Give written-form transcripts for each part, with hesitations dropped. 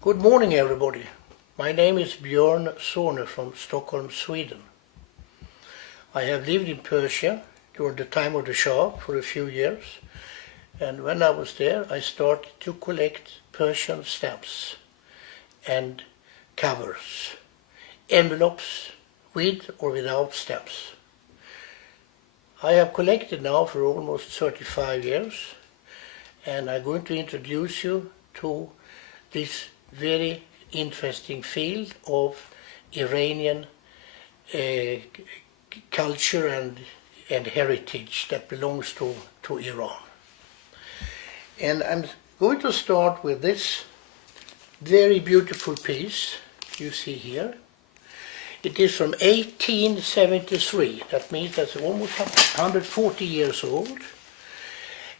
Good morning, everybody. My name is Björn Sohrne from Stockholm, Sweden. I have lived in Persia during the time of the Shah for a few years, and when I was there, I started to collect Persian stamps and covers, envelopes with or without stamps. I have collected now for almost 35 years, and I'm going to introduce you to this very interesting field of Iranian culture and heritage that belongs to Iran. And I'm going to start with this very beautiful piece you see here. It is from 1873, that means that's almost 140 years old,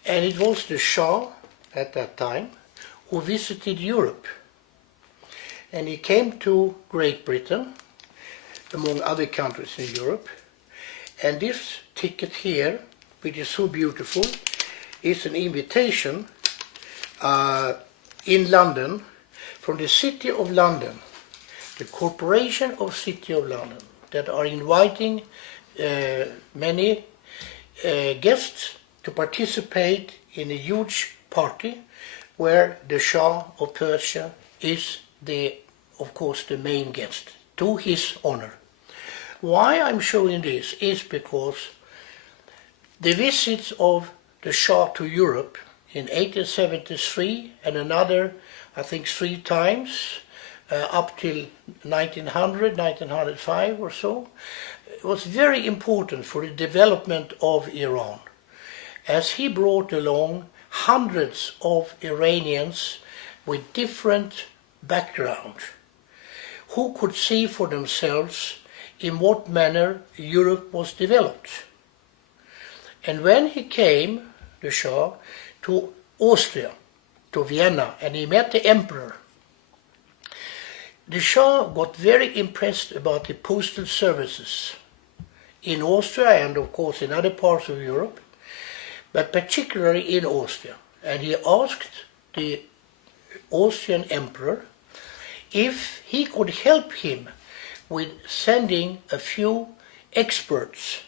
and it was the Shah at that time who visited Europe. And he came to Great Britain, among other countries in Europe, and this ticket here, which is so beautiful, is an invitation in London from the City of London, the Corporation of City of London, that are inviting many guests to participate in a huge party where the Shah of Persia is of course, the main guest, to his honor. Why I'm showing this is because the visits of the Shah to Europe in 1873 and another, I think 3 times, up till 1900, 1905 or so, was very important for the development of Iran, as he brought along hundreds of Iranians with different background, who could see for themselves in what manner Europe was developed. And when he came, the Shah, to Austria, to Vienna, and he met the emperor, the Shah got very impressed about the postal services in Austria and of course in other parts of Europe, but particularly in Austria. And he asked the Austrian emperor if he could help him with sending a few experts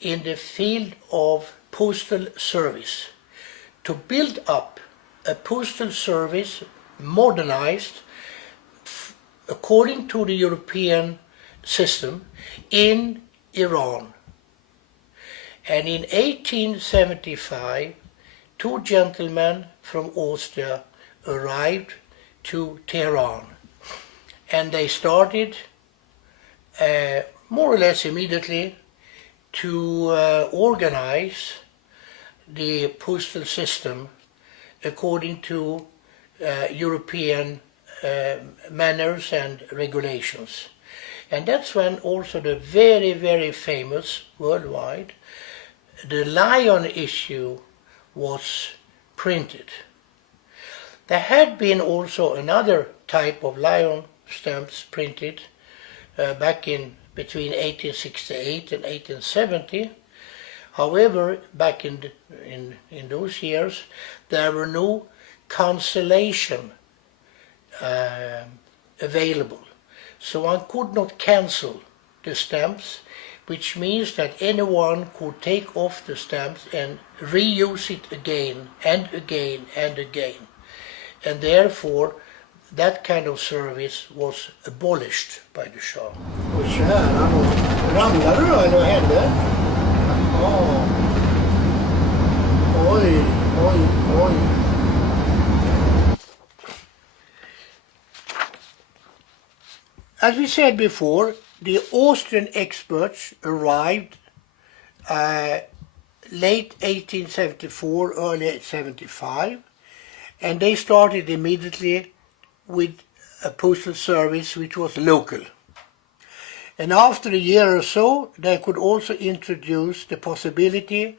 in the field of postal service to build up a postal service modernized according to the European system in Iran. And in 1875, 2 gentlemen from Austria arrived to Tehran, and they started more or less immediately to organize the postal system according to European manners and regulations. And that's when also the very, very famous worldwide, the lion issue was printed. There had been also another type of lion stamps printed back in between 1868 and 1870. However, back in those years, there were no cancellation available. So one could not cancel the stamps, which means that anyone could take off the stamps and reuse it again and again and again. And therefore, that kind of service was abolished by the Shah. As we said before, the Austrian experts arrived late 1874, early 1875, and they started immediately with a postal service which was local. And after a year or so, they could also introduce the possibility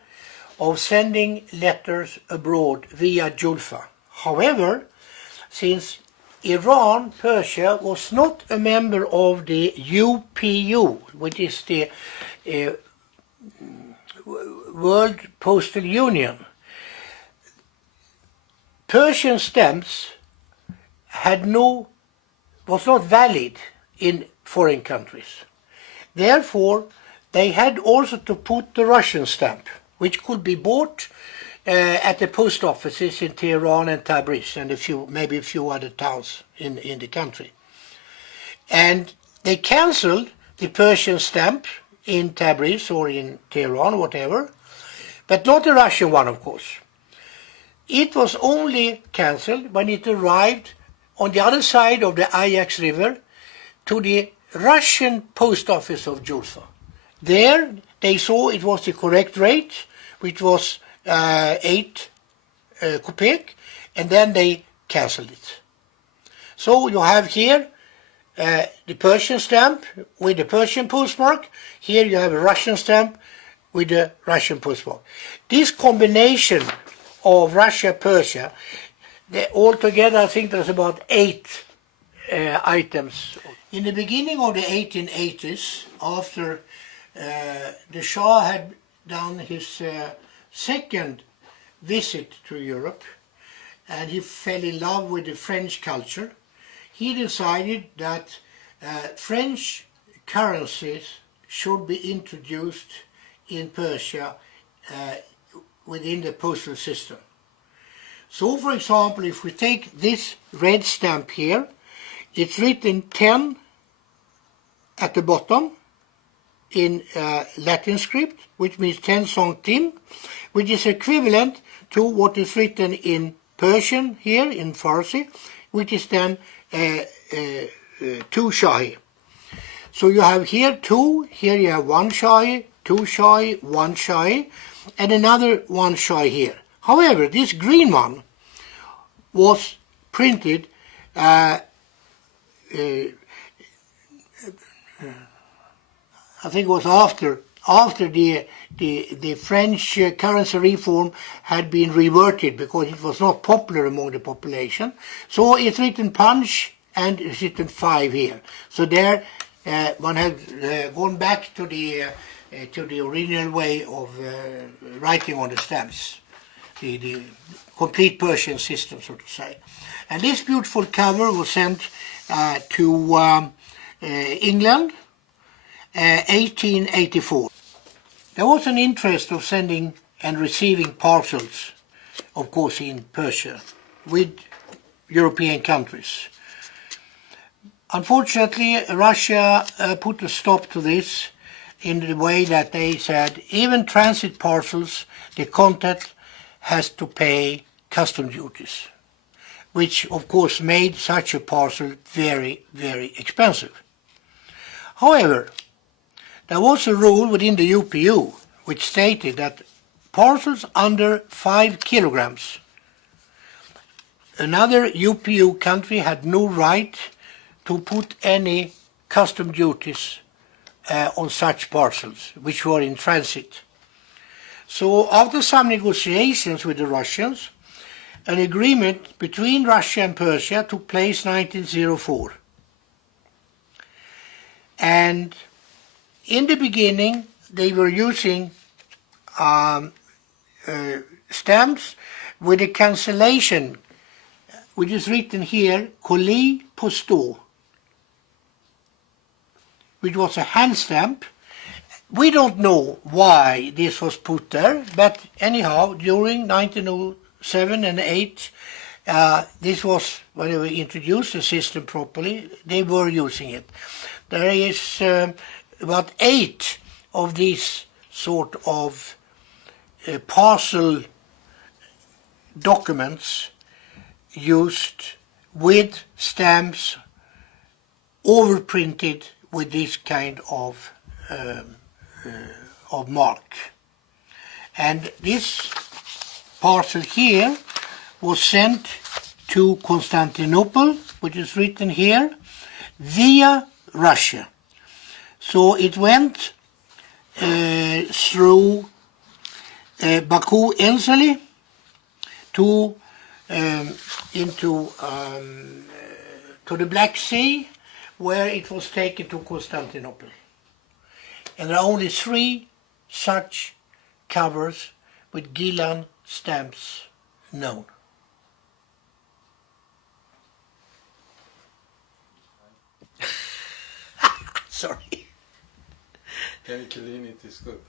of sending letters abroad via Julfa. However, since Iran, Persia, was not a member of the UPU, which is the World Postal Union, Persian stamps was not valid in foreign countries. Therefore, they had also to put the Russian stamp, which could be bought at the post offices in Tehran and Tabriz and maybe a few other towns in the country. And they cancelled the Persian stamp in Tabriz or in Tehran, whatever, but not the Russian one, of course. It was only cancelled when it arrived on the other side of the Ajax River to the Russian post office of Julfa. There they saw it was the correct rate, which was 8 kopek, and then they cancelled it. So you have here the Persian stamp with the Persian postmark. Here you have a Russian stamp with the Russian postmark. This combination of Russia-Persia, altogether I think there's about 8 items. In the beginning of the 1880s, after the Shah had done his second visit to Europe, and he fell in love with the French culture, he decided that French currencies should be introduced in Persia within the postal system. So, for example, if we take this red stamp here, it's written 10 at the bottom in Latin script, which means 10 centimes, which is equivalent to what is written in Persian here, in Farsi, which is then 2 shahi. So you have here 2, here you have 1 shahi, 2 shahi, 1 shahi, and another 1 shahi here. However, this green one was printed I think it was after the French currency reform had been reverted because it was not popular among the population. So it's written punch and it's written 5 here. So there one had gone back to the original way of writing on the stamps, the complete Persian system, so to say. And this beautiful cover was sent to England, 1884. There was an interest of sending and receiving parcels, of course, in Persia with European countries. Unfortunately, Russia put a stop to this in the way that they said even transit parcels, the content has to pay custom duties, which of course made such a parcel very, very expensive. However, there was a rule within the UPU which stated that parcels under 5 kilograms, another UPU country had no right to put any custom duties on such parcels which were in transit. So after some negotiations with the Russians, an agreement between Russia and Persia took place in 1904. And in the beginning, they were using stamps with a cancellation, which is written here, colis postaux, which was a hand stamp. We don't know why this was put there, but anyhow, during 1907 and 8, this was when they introduced the system properly, they were using it. There is about 8 of these sort of parcel documents used with stamps overprinted with this kind of mark. And this parcel here was sent to Constantinople, which is written here, via Russia. So it went through Baku Enseli to the Black Sea, where it was taken to Constantinople. And there are only 3 such covers with Gilan stamps known. Sorry. Can you clean it? It's good.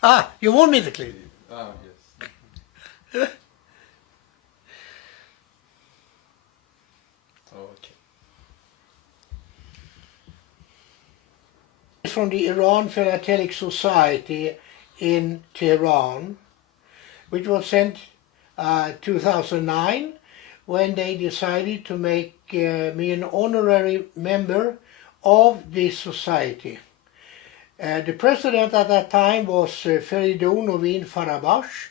Ah, you want me to clean it? Ah, yes. Okay. From the Iran Philatelic Society in Tehran, which was sent 2009, when they decided to make me an honorary member of the society. The president at that time was Feridun Novin Farabash,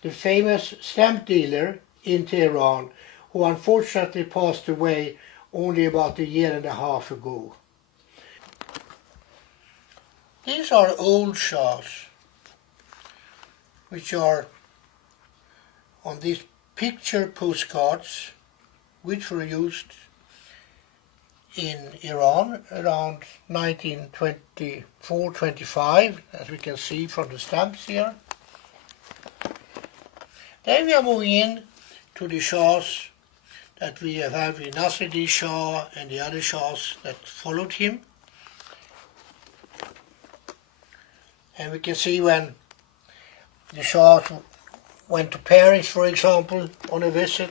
the famous stamp dealer in Tehran, who unfortunately passed away only about a year and a half ago. These are old shahs, which are on these picture postcards, which were used in Iran around 1924-25, as we can see from the stamps here. Then we are moving in to the shahs that we have had with Nasruddin Shah and the other shahs that followed him. And we can see when the shahs went to Paris, for example, on a visit.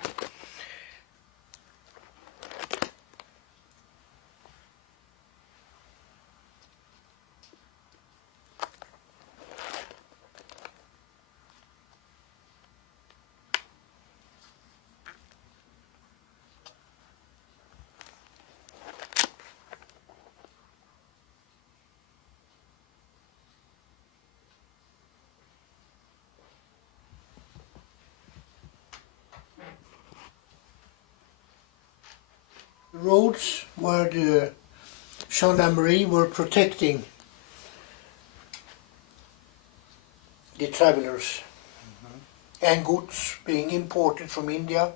Roads where the gendarmerie were protecting the travelers and goods being imported from India,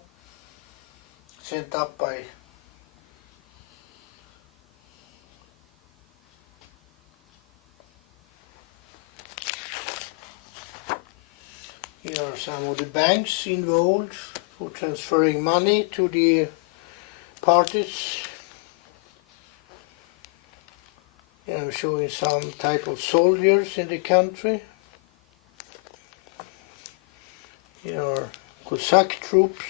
sent up by here are some of the banks involved for transferring money to the parties. Here I'm showing some type of soldiers in the country. Here are Cossack troops.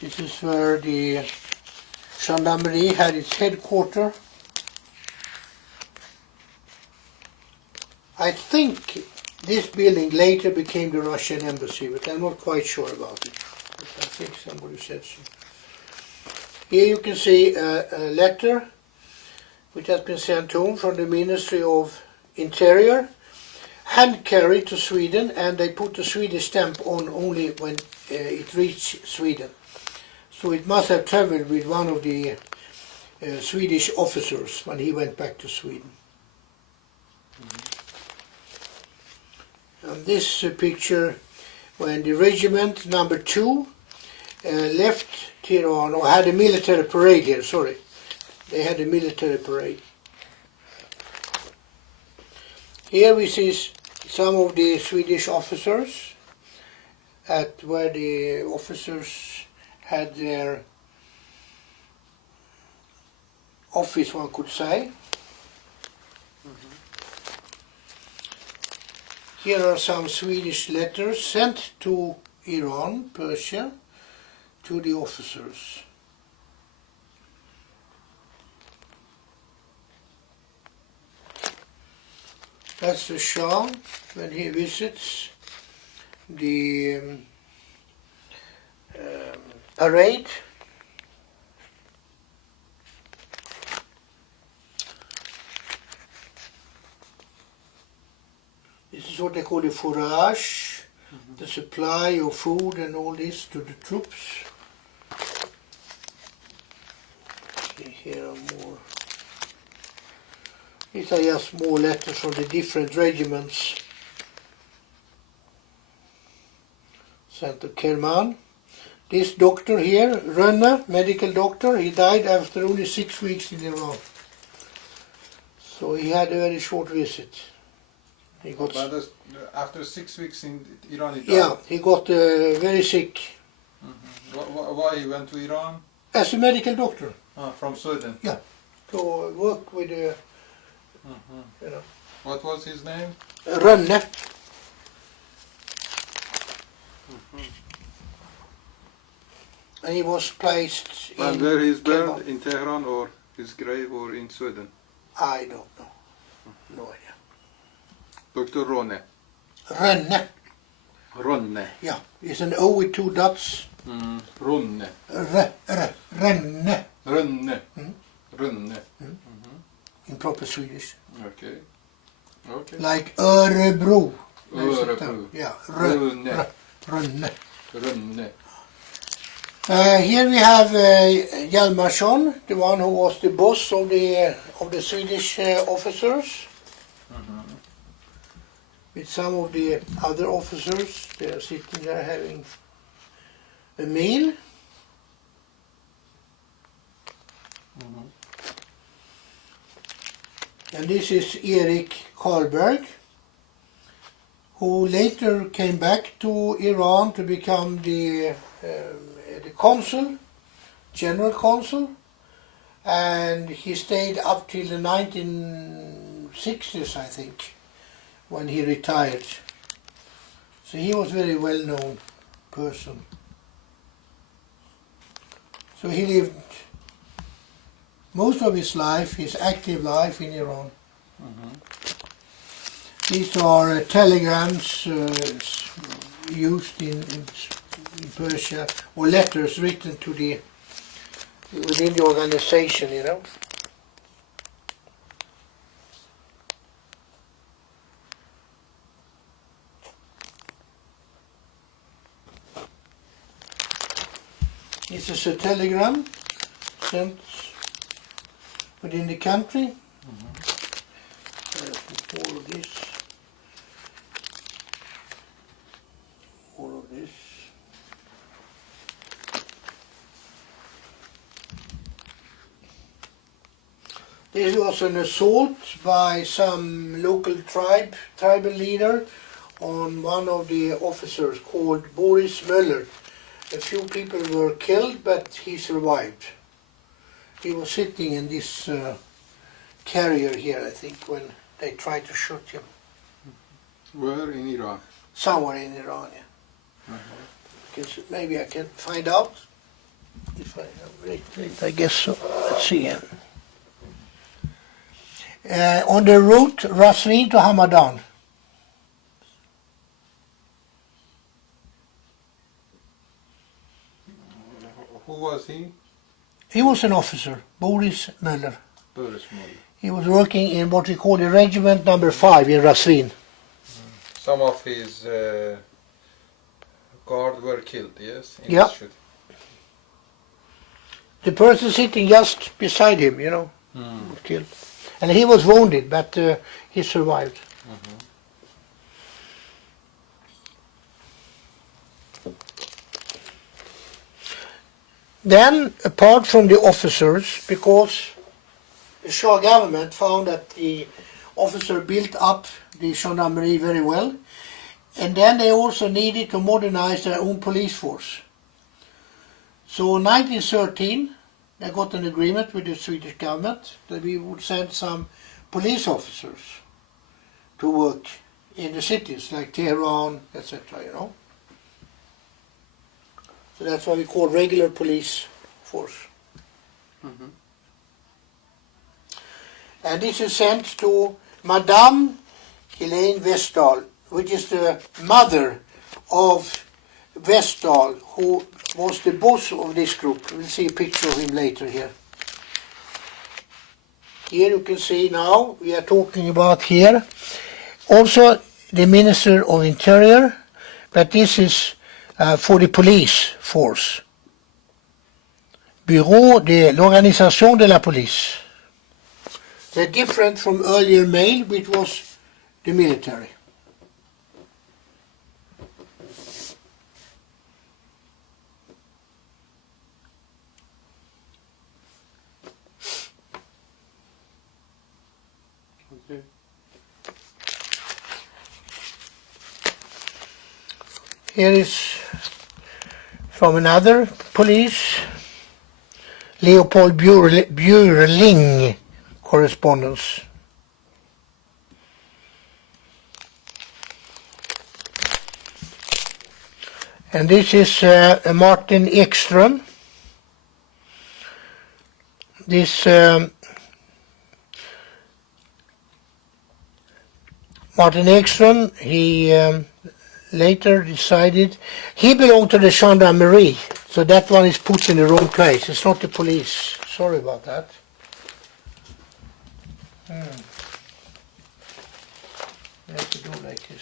This is where the gendarmerie had its headquarters. I think this building later became the Russian embassy, but I'm not quite sure about it. But I think somebody said so. Here you can see a letter which has been sent home from the Ministry of Interior, hand carried to Sweden, and they put the Swedish stamp on only when it reached Sweden. So it must have traveled with one of the Swedish officers when he went back to Sweden. And this picture when the regiment number 2 left Tehran, or had a military parade here, sorry. They had a military parade. Here we see some of the Swedish officers at where the officers had their office, one could say. Here are some Swedish letters sent to Iran, Persia, to the officers. That's the Shah when he visits the parade. This is what they call the fourage, the supply of food and all this to the troops. See, here are more. These are just more letters from the different regiments sent to Kerman. This doctor here, Rönne, medical doctor, he died after only 6 weeks in Iran. So he had a very short visit. He got But after 6 weeks in Iran, he died? Yeah, he got very sick Why he went to Iran? As a medical doctor. From Sweden. Yeah. To work with the, you know. What was his name? Rönne. And he was placed in... And where he's buried? Kebab. In Tehran or his grave or in Sweden? I don't know. No idea. Dr. Rone. Rönne. Ronne. Yeah. It's an O with two dots. Ronne. Rönne. Rönne. Rönne. In proper Swedish. Okay. Okay. Like Örebro. Örebro. Yeah. Rönne. Rönne. Rönne. Here we have Hjalmarsson, the one who was the boss of the Swedish officers. With some of the other officers, they are sitting there having a meal. And this is Erik Karlberg, who later came back to Iran to become the consul, general consul, and he stayed up till the 1960s, I think, when he retired. So he was a very well-known person. So he lived most of his life, his active life, in Iran. These are telegrams used in Persia, or letters written to within the organization, you know. This is a telegram sent within the country. All of this. All of this. This was an assault by some local tribal leader on one of the officers called Boris Möller. A few people were killed, but he survived. He was sitting in this carrier here, I think, when they tried to shoot him. Where in Iran? Somewhere in Iran, yeah. Because maybe I can find out if I wait, I guess so. Let's see here. On the route Rasrin to Hamadan. Who was he? He was an officer, Boris Möller. Boris Möller. He was working in what we call the regiment number 5 in Rasrin. Some of his guard were killed, yes? In Yeah. this shooting. The person sitting just beside him, you know, was killed. And he was wounded, but he survived. Then, apart from the officers, because the Shah government found that the officer built up the gendarmerie very well, and then they also needed to modernize their own police force. So in 1913, they got an agreement with the Swedish government that we would send some police officers to work in the cities like Tehran, etc., you know. So that's what we call regular police force. And this is sent to Madame Helene Westdahl, which is the mother of Westdahl, who was the boss of this group. We'll see a picture of him later here. Here you can see now, we are talking about here. Also the Minister of Interior, but this is for the police force. Bureau de l'Organisation de la Police. They're different from earlier mail, which was the military. Okay. Here is from another police, Leopold Björling correspondence. And this is Martin Ekström. This Martin Ekström, he later decided, he belonged to the gendarmerie, so that one is put in the wrong case. It's not the police. Sorry about that. You have to do like this.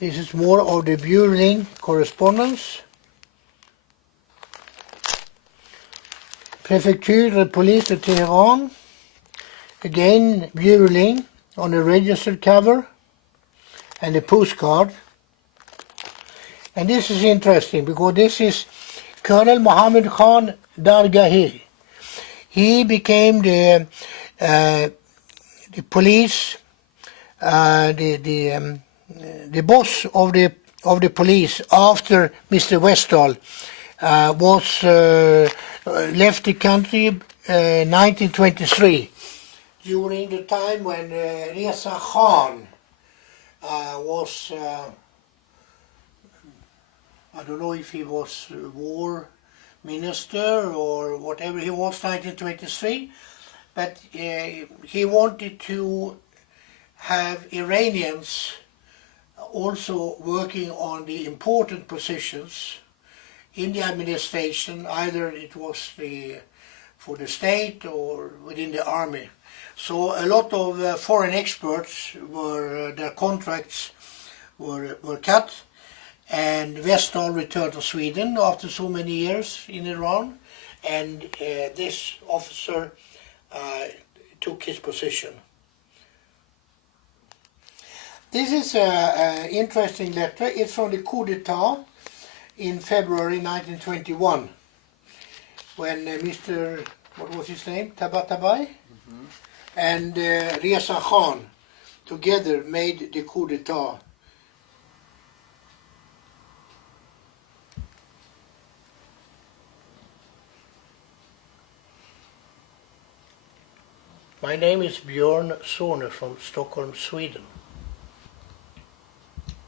This is more of the Björling correspondence. Prefecture de Police de Tehran. Again, Björling on a registered cover and a postcard. And this is interesting because this is Colonel Mohammed Khan Dargahi. He became the police, the boss of the police after Mr. Westall was left the country 1923, during the time when Reza Khan was, I don't know if he was war minister or whatever he was, 1923, but he wanted to have Iranians also working on the important positions in the administration, either it was for the state or within the army. So a lot of foreign experts their contracts were cut, and Westall returned to Sweden after so many years in Iran, and this officer took his position. This is an interesting letter. It's from the coup d'etat in February 1921, when Mr. what was his name? Tabatabai? And Reza Khan together made the coup d'etat. My name is Björn Sohrne from Stockholm, Sweden.